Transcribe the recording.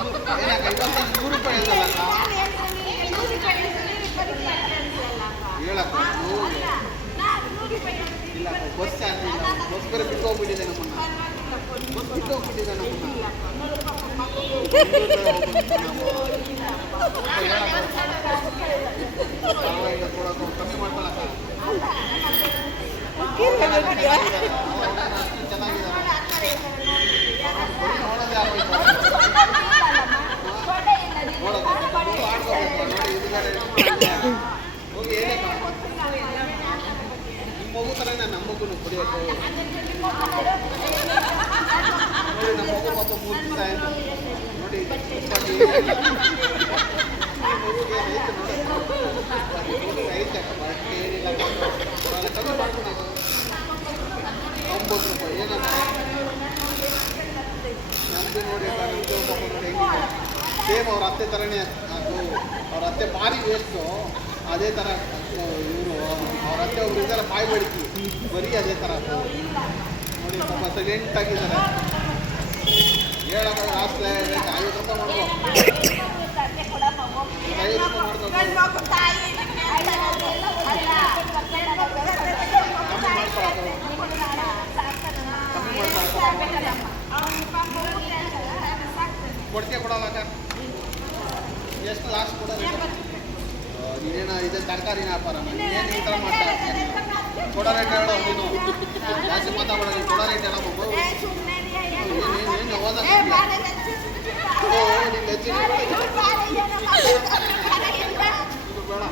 ಏನಕ್ಕ ಇವತ್ತು 100 ರೂಪಾಯಿ ಹೇಳ್ದಲ್ಲಕ್ಕ ಹೇಳಕ್ಕ ಇಲ್ಲ ಬಸ್ ಚಾರ್ಜ್ ಇಲ್ಲ ಬಸ್ ಬೇರೆ ಬಿಟ್ಟು ಹೋಗ್ಬಿಟ್ಟಿದೆ ನಮ್ಮನ್ನ ಬಸ್ ಬಿಟ್ಟು ಹೋಗ್ಬಿಟ್ಟಿದೆ ನಮ್ಮನ್ನ ಪರವಾಗಿಲ್ಲ ಕೊಡೋದು ಕಮ್ಮಿ ಮಾಡ್ಕೊಳಕ್ಕ ಚೆನ್ನಾಗಿದೆ ನೋಡೋದೇ ಆಗೋಯ್ತು ನೋಡೋದು ಆಡ್ಕೋಬೇಕು ನೋಡಿ ಎದುರುಗಡೆ ಹೋಗಿ ಏನಕ್ಕ ನಿಮ್ಮ ಮಗು ಥರನೇ ನಮ್ಮ ಮಗುನು ಕುಡಿಯೋದು ನೋಡಿ ನಮ್ಮ ಮಗು ಪಾಪ 3 ದಿವಸ ಆಯಿತು ನೋಡಿ ಮಗುಗೆ ಐತೆ ನೋಡಿ ಐತೆ ಅಷ್ಟೇ ಏನಿಲ್ಲ ಕಮ್ಮಿ ಮಾಡ್ಕೊಂಡು 9 ರೂಪಾಯಿ ಏನಂತ ನಮ್ಮದು ನೋಡಿ ನಮ್ಮದು ಪಾಪ ನೋಡಿ ಹೆಂಗಿದೆ ಸೇಮ್ ಅವ್ರ ಅತ್ತೆ ಥರನೇ ಅದು ಅವ್ರ ಅತ್ತೆ ಭಾರಿ ವೇಸ್ಟು ಅದೇ ಥರ ಇವರು ಅವ್ರ ಅತ್ತೆ ಒಬ್ರು ಇದ್ದಾರೆ ಬಾಯಿ ಬಡಿಕೆ ಬರೀ ಅದೇ ಥರ ನೋಡಿ ಪಾಪ ಸೈಲೆಂಟ್ ಆಗಿದ್ದಾರೆ ಹೇಳೋದು ಲಾಸ್ಟ್ 50 ರೂಪಾಯಿ ಮಾಡ್ಕೊ 50 ರೂಪಾಯಿ ಮಾಡ್ಕೊ ಕಮ್ಮಿ ಮಾಡ್ಕೊಳಕ್ಕೆ ಕೊಡ್ತೀಯ ಕೊಡಲ್ಲ ಎಷ್ಟು ಲಾಸ್ಟ್ ಕೊಡೋದು ನೀನೇನ ಇದೆ ತರಕಾರಿನ ವ್ಯಾಪಾರ ನೀನೇನು ಈ ಥರ ಮಾಡ್ತಾ ಇರ್ತೀನಿ ಕೊಡೋ ರೇಟ್ ಹೇಳೋ ನೀನು ಜಾಸ್ತಿ ಮಾತಾಡೋಣ ನೀನು ಕೊಡೋ ರೇಟ್ ಹೇಳೋ ಮಗು ಏನು ಓದೋ ನೀನು ಹೆಚ್ಚಿನ ಬೇಡ